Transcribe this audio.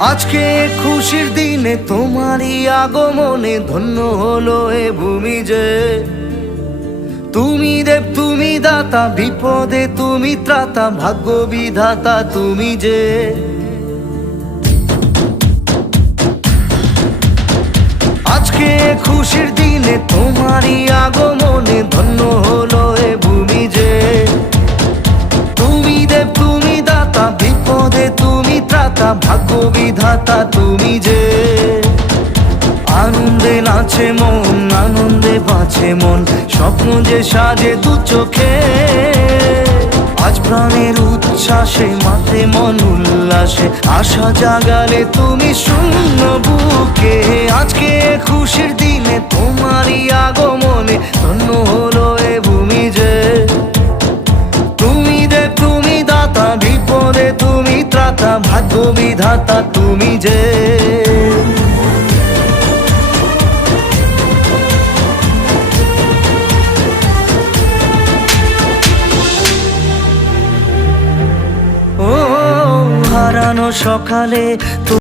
আজকে খুশির দিনে তোমারই আগমনে ধন্য হলো এ ভূমি যে। তুমি দেব তুমি দাতা, বিপদে তুমি ত্রাতা, ভাগ্য বিধাতা তুমি যে। আজকে খুশির দিনে তোমারই আগমনে ধন্য হলো এ ভূমি যে। তুমি দেব তুমি দাতা, বিপদে তুমি ত্রাতা, ভাগ্য বিধাতা তুমি যে। আনন্দে নাচে মন, আনন্দে বাঁচে মন, স্বপ্ন যে সাজে দু চোখে। আজ প্রাণের উচ্ছ্বাসে মাতে মন উল্লাসে, আশা জাগালে তুমি শূন্য বুকে। আজকে খুশির দিনে তোমারই আগমনে ধন্য হলো এ ভূমি যে। তুমি দেব তুমি দাতা, বিপদে তুমি ত্রাতা, ভাগ্য বিধাতা তুমি যে। ও হারানো সকালে